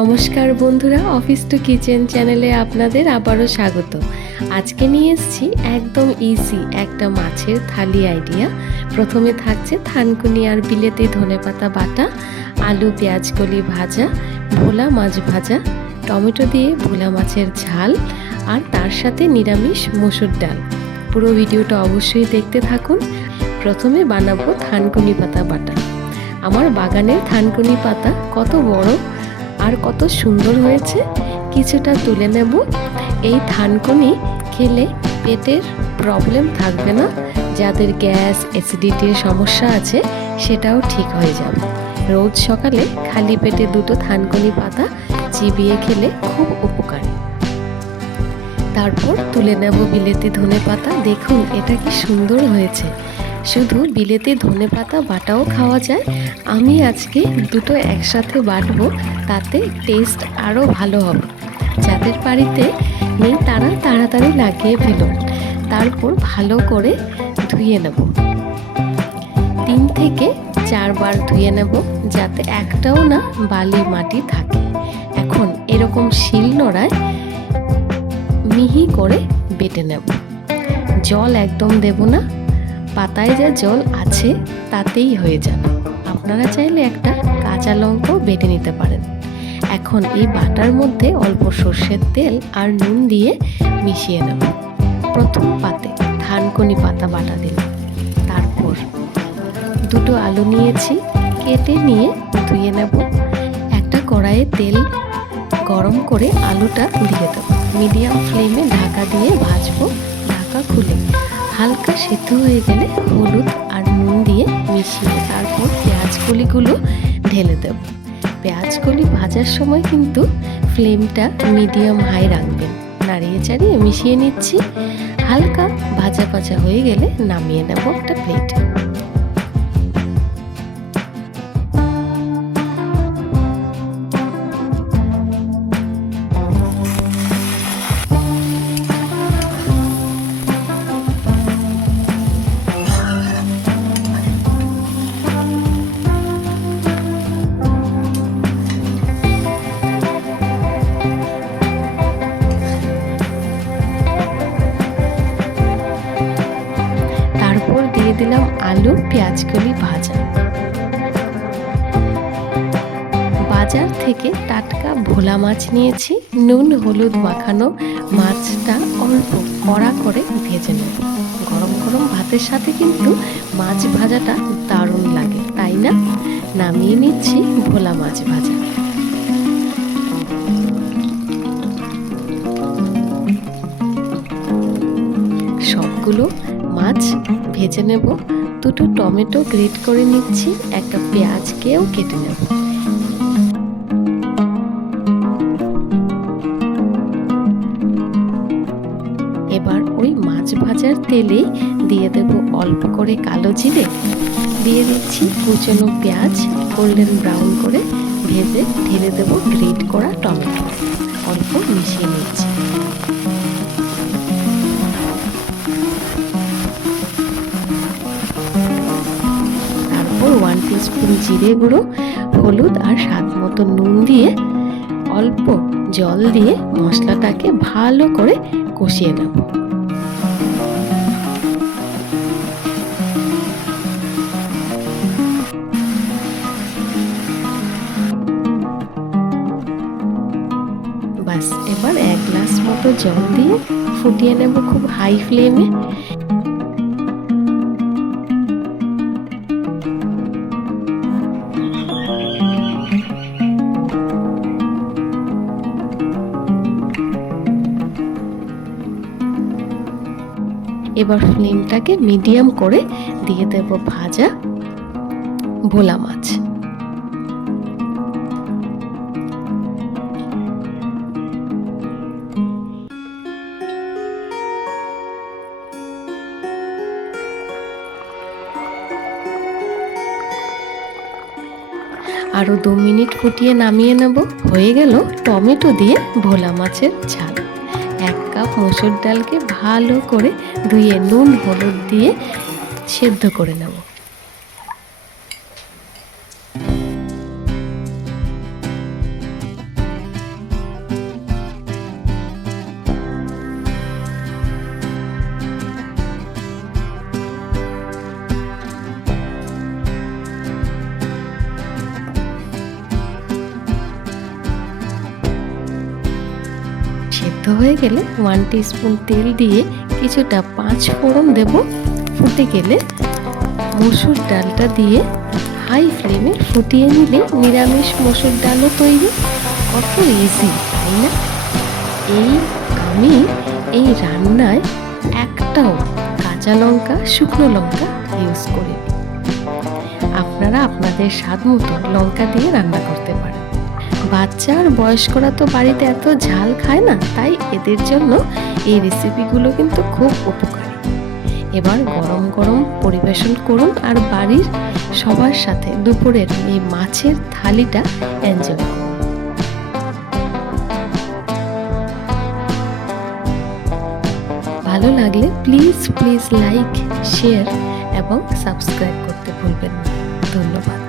নমস্কার বন্ধুরা, office to kitchen চ্যানেলে আপনাদের আবারও স্বাগত। আজকে নিয়ে এসেছি একদম ইজি একটা মাছের থালি আইডিয়া। প্রথমে থাকছে থানকুনি আর বিলেতি ধনেপাতা বাটা, আলু পেঁয়াজ কলি ভাজা, ভোলা মাছ ভাজা, টমেটো দিয়ে ভোলা মাছের ঝাল আর তার সাথে নিরামিষ মসুর ডাল। পুরো ভিডিওটা অবশ্যই দেখতে থাকুন। প্রথমে বানাবো থানকুনি পাতা বাটা। আমার বাগানের থানকুনি পাতা কত বড় আর কত সুন্দর হয়েছে, কিছুটা তুলে নেব। এই থানকুনি খেলে পেটের প্রবলেম থাকবে না, যাদের গ্যাস অ্যাসিডিটির সমস্যা আছে সেটাও ঠিক হয়ে যাবে। রোজ সকালে খালি পেটে দুটো থানকুনি পাতা চিবিয়ে খেলে খুব উপকারী। তারপর তুলে নেব বিলেতি ধনেপাতা। দেখুন এটা কি সুন্দর হয়েছে। শুধু বিলেতি ধনেপাতা বাটাও খাওয়া যায়, আমি আজকে দুটো একসাথে বাটবো, তাতে টেস্ট আরও ভালো হবে। যাদের বাড়িতে নেই তারা তাড়াতাড়ি লাগিয়ে ফেলুন। তারপর ভালো করে ধুয়ে নেব, 3 থেকে 4 বার ধুয়ে নেব, যাতে একটাও না বালি মাটি থাকে। এখন এরকম শিলনোড়ায় মিহি করে বেটে নেব। জল একদম দেব না, পাতায় যা জল আছে তাতেই হয়ে যাবে। আপনারা চাইলে একটা কাঁচা লঙ্কাও বেটে নিতে পারেন। এখন এই বাটার মধ্যে অল্প সর্ষের তেল আর নুন দিয়ে মিশিয়ে নেব। প্রথম পাতে থানকুনি পাতা বাটা দিলাম, তারপর দুটো আলু নিয়েছি, কেটে নিয়ে ধুয়ে নেব। একটা কড়াইয়ে তেল গরম করে আলুটা দিয়ে দেবো। মিডিয়াম ফ্লেমে ঢাকা দিয়ে ভাজবো। ঢাকা খুলে হালকা সেদ্ধ হয়ে গেলে হলুদ আর নুন দিয়ে মিশিয়ে তারপর পেঁয়াজ কলিগুলো ঢেলে দেব। পেঁয়াজ কলি ভাজার সময় কিন্তু ফ্লেমটা মিডিয়াম হাই রাখবেন। নাড়িয়ে চাড়িয়ে মিশিয়ে নিচ্ছি। হালকা ভাজা ভাজা হয়ে গেলে নামিয়ে নেব একটা প্লেটে। দিয়ে দিলাম আলু পেঁয়াজ কলি ভাজা। বাজার থেকে টাটকা ভোলা মাছ নিয়েছি, নুন হলুদ মাখানো। মাছটা অল্প কড়া করে ভেজে নেব। গরম গরম ভাতের সাথে কিন্তু মাছ ভাজাটা দারুণ লাগে, তাই না? নামিয়ে নিচ্ছি ভোলা মাছ ভাজা। সবগুলো মাছ ভেজে নেব। দুটো টমেটো গ্রেট করে নিচ্ছি, একটা পেঁয়াজকেও কেটে নেব। এবার ওই মাছ ভাজার তেলেই দিয়ে দেব অল্প করে কালো জিরে, দিয়ে দিচ্ছি কুচনো পেঁয়াজ, গোল্ডেন ব্রাউন করে ভেজে ঢেলে দেব গ্রেট করা টমেটো। অল্প মিশিয়ে নিচ্ছি। তারপর 1 টিস্পুন জিরে গুঁড়ো, হলুদ আর স্বাদ মতো নুন দিয়ে অল্প জল দিয়ে মশলাটাকে ভালো করে কষিয়ে নেব। বাস, এবার 1 গ্লাস মতো জল দিয়ে ফুটিয়ে নেব খুব হাই ফ্লেমে। এবার ফ্লেমটাকে মিডিয়াম করে দিয়ে দেব ভাজা ভোলা মাছ। আরও 2 মিনিট ফুটিয়ে নামিয়ে নেব। হয়ে গেল টমেটো দিয়ে ভোলা মাছের ঝাল। 1 কাপ মসুর ডালকে ভালো করে ধুয়ে নুন হলুদ দিয়ে সেদ্ধ করে নেব। সিদ্ধ হয়ে গেলে 1 টিস্পুন তেল দিয়ে কিছুটা 5 ফোড়ন দেব। ফুটে গেলে মসুর ডালটা দিয়ে হাই ফ্লেমে ফুটিয়ে নিলে নিরামিষ মসুর ডালও তৈরি। কত ইজি, তাই না? আমি এই রান্নায় একটাও কাঁচা লঙ্কা, শুকনো লঙ্কা ইউজ করি। আপনারা আপনাদের স্বাদ মতো লঙ্কা দিয়ে রান্না করতে পারেন। বাচ্চা আর বয়স্করা তো বাড়িতে এত ঝাল খায় না, তাই এদের জন্য এই রেসিপিগুলো কিন্তু খুব উপকারী। এবার গরম গরম পরিবেশন করুন আর বাড়ির সবার সাথে দুপুরের এই মাছের থালিটা এনজয় করুন। ভালো লাগলে প্লিজ লাইক, শেয়ার এবং সাবস্ক্রাইব করতে ভুলবেন না। ধন্যবাদ।